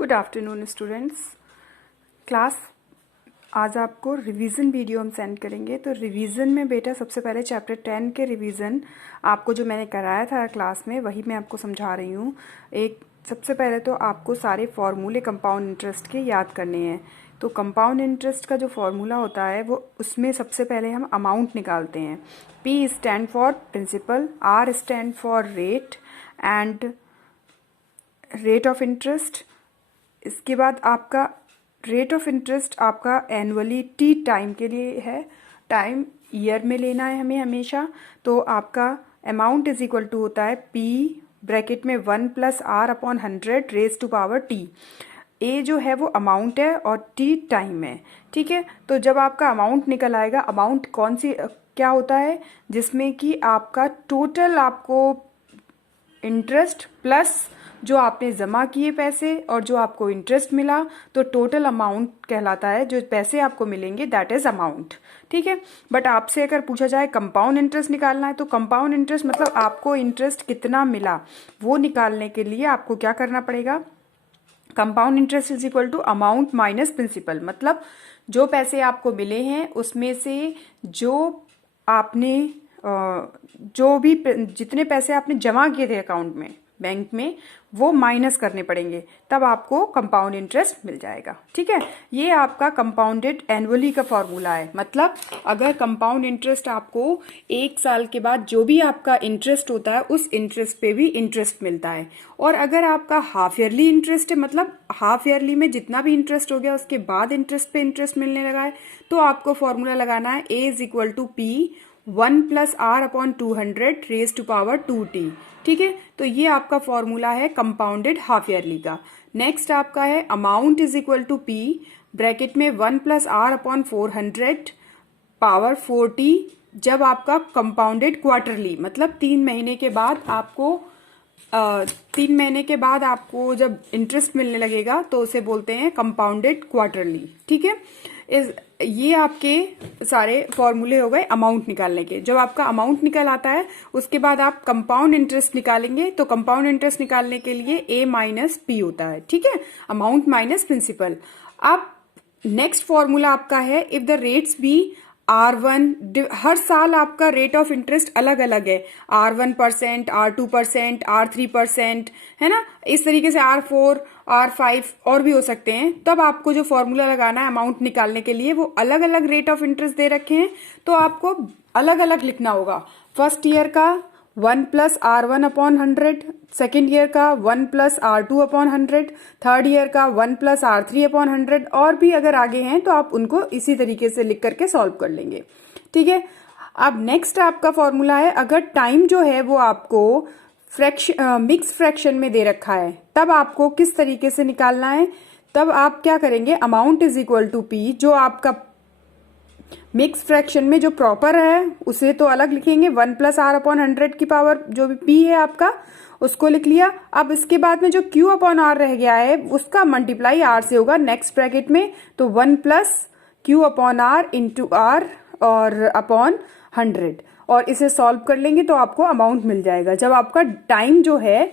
Good afternoon students. Class आज आपको revision video हम सेंड करेंगे। तो रिवीजन में बेटा सबसे पहले चैप्टर 10 के रिवीजन आपको जो मैंने कराया था क्लास में वही मैं आपको समझा रही हूँ। सबसे पहले तो आपको सारे फॉर्मूले कंपाउंड इंटरेस्ट के याद करने हैं। तो कंपाउंड इंटरेस्ट का जो फॉर्मूला होता है वो उसमें सबसे पहले हम अमाउंट निकालते हैं। P stand for principal, R stand for rate and rate of interest. इसके बाद आपका रेट ऑफ इंटरेस्ट आपका एनुअली टी टाइम के लिए है, टाइम ईयर में लेना है हमें हमेशा। तो आपका अमाउंट इज इक्वल टू होता है P ब्रैकेट में 1 + R/100 raise to power T. A जो है वो अमाउंट है और टी टाइम है, ठीक है। तो जब आपका अमाउंट निकल आएगा, अमाउंट कौन सी क्या होता है जिसमें कि आपका टोटल आपको इंटरेस्ट प्लस जो आपने जमा किए पैसे और जो आपको इंटरेस्ट मिला, तो टोटल अमाउंट कहलाता है। जो पैसे आपको मिलेंगे दैट इज अमाउंट, ठीक है। बट आपसे अगर पूछा जाए कंपाउंड इंटरेस्ट निकालना है, तो कंपाउंड इंटरेस्ट मतलब आपको इंटरेस्ट कितना मिला वो निकालने के लिए आपको क्या करना पड़ेगा। Compound interest is equal to amount minus principal. मतलब जो पैसे आपको मिले हैं उसमें से जो आपने जो भी जितने पैसे आपने जमा किए थे अकाउंट में बैंक में वो माइनस करने पड़ेंगे, तब आपको कंपाउंड इंटरेस्ट मिल जाएगा, ठीक है। ये आपका कंपाउंडेड एनुअली का फॉर्मूला है। मतलब अगर कंपाउंड इंटरेस्ट आपको 1 साल के बाद जो भी आपका इंटरेस्ट होता है उस इंटरेस्ट पे भी इंटरेस्ट मिलता है। और अगर आपका हाफ ईयरली इंटरेस्ट है, मतलब हाफ ईयरली में जितना भी इंटरेस्ट हो गया उसके बाद इंटरेस्ट पे इंटरेस्ट मिलने लगा है, तो आपको फॉर्मूला लगाना है A is equal to P 1 + R/200 raise to power 2t, ठीक है। तो ये आपका फॉर्मूला है कंपाउंडेड हाफ ईयरली का। नेक्स्ट आपका है amount is equal to P bracket में 1 + R/400 पावर 4t जब आपका कंपाउंडेड क्वार्टरली, मतलब 3 महीने के बाद आपको 3 महीने के बाद आपको जब इंटरेस्ट मिलने लगेगा तो उसे बोलते हैं कंपाउंडेड क्वार्टरली, ठीक है। ये आपके सारे फॉर्मूले हो गए अमाउंट निकालने के। जब आपका अमाउंट निकल आता है उसके बाद आप कंपाउंड इंटरेस्ट निकालेंगे। तो कंपाउंड इंटरेस्ट निकालने के लिए A माइनस P होता है, ठीक है, अमाउंट माइनस प्रिंसिपल। अब नेक्स्ट फॉर्मूला आपका है if the rates be R1, हर साल आपका रेट ऑफ इंटरेस्ट अलग अलग है। R1%, R2%, R3%, है ना, इस तरीके से R4, R5 और भी हो सकते हैं। तब आपको जो फॉर्मूला लगाना है अमाउंट निकालने के लिए वो अलग अलग रेट ऑफ इंटरेस्ट दे रखे हैं, तो आपको अलग अलग लिखना होगा। फर्स्ट ईयर का 1 + R1/100, सेकेंड ईयर का 1 + R2/100, थर्ड ईयर का 1 + R3/100 और भी अगर आगे हैं तो आप उनको इसी तरीके से लिख करके सॉल्व कर लेंगे, ठीक है। अब नेक्स्ट आपका फॉर्मूला है अगर टाइम जो है वो आपको मिक्स फ्रैक्शन में दे रखा है, तब आपको किस तरीके से निकालना है। तब आप क्या करेंगे, amount is equal to P, जो आपका मिक्स फ्रैक्शन में जो प्रॉपर है उसे तो अलग लिखेंगे, 1 + R/100 की पावर जो भी P है आपका उसको लिख लिया। अब इसके बाद में जो Q/R रह गया है उसका मल्टीप्लाई R से होगा नेक्स्ट ब्रैकेट में, तो 1 + Q/R इंटू R और अपॉन 100, और इसे सॉल्व कर लेंगे तो आपको अमाउंट मिल जाएगा। जब आपका टाइम जो है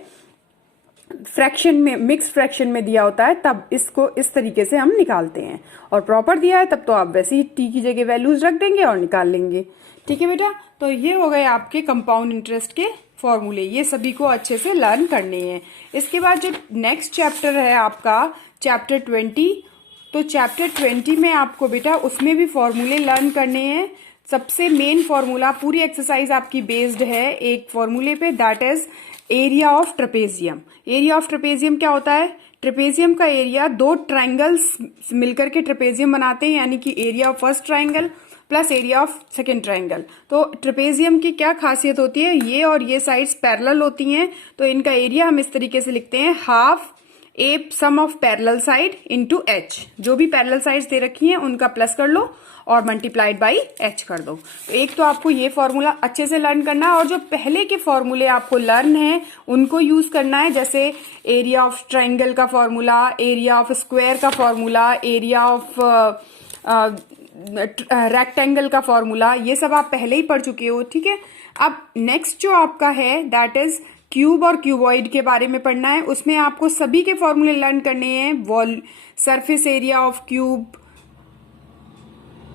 फ्रैक्शन में, मिक्स फ्रैक्शन में दिया होता है, तब इसको इस तरीके से हम निकालते हैं। और प्रॉपर दिया है तब तो आप वैसे ही टी की जगह वैल्यूज रख देंगे और निकाल लेंगे, ठीक है बेटा। तो ये हो गए आपके कंपाउंड इंटरेस्ट के फॉर्मूले, ये सभी को अच्छे से लर्न करने हैं। इसके बाद जो नेक्स्ट चैप्टर है आपका चैप्टर 20, तो चैप्टर 20 में आपको बेटा उसमें भी फॉर्मूले लर्न करने हैं। सबसे मेन फॉर्मूला, पूरी एक्सरसाइज आपकी बेस्ड है एक फॉर्मूले पे, that is area of trapezium. Area of trapezium क्या होता है, ट्रेपेजियम का एरिया, 2 ट्राइंगल्स मिलकर के ट्रेपेजियम बनाते हैं, यानी कि area of first triangle plus area of second triangle. तो ट्रेपेजियम की क्या खासियत होती है, ये और ये साइड्स पैरेलल होती हैं, तो इनका एरिया हम इस तरीके से लिखते हैं half A sum of parallel side into H। जो भी पैरेलल साइड्स दे रखी हैं उनका प्लस कर लो और मल्टीप्लाइड बाई H कर दो। तो एक तो आपको ये फॉर्मूला अच्छे से लर्न करना है, और जो पहले के फॉर्मूले आपको लर्न है उनको यूज करना है, जैसे एरिया ऑफ ट्राइंगल का फॉर्मूला, एरिया ऑफ स्क्वायर का फॉर्मूला, एरिया ऑफ रेक्टेंगल का फॉर्मूला, ये सब आप पहले ही पढ़ चुके हो, ठीक है। अब नेक्स्ट जो आपका है दैट इज क्यूब और क्यूबॉइड के बारे में पढ़ना है। उसमें आपको सभी के फॉर्मूले लर्न करने हैं। Wall surface area of cube,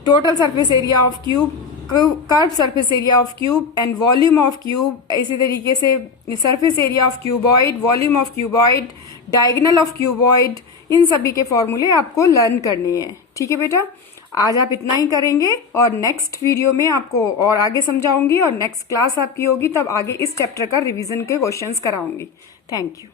total surface area of cube, curve surface area of cube and volume of cube. इसी तरीके से surface area of cuboid, volume of cuboid, diagonal of cuboid, इन सभी के फॉर्मूले आपको लर्न करने हैं। ठीक है बेटा, आज आप इतना ही करेंगे और नेक्स्ट वीडियो में आपको और आगे समझाऊंगी और नेक्स्ट क्लास आपकी होगी तब आगे इस चैप्टर का रिवीजन के क्वेश्चंस कराऊंगी। Thank you.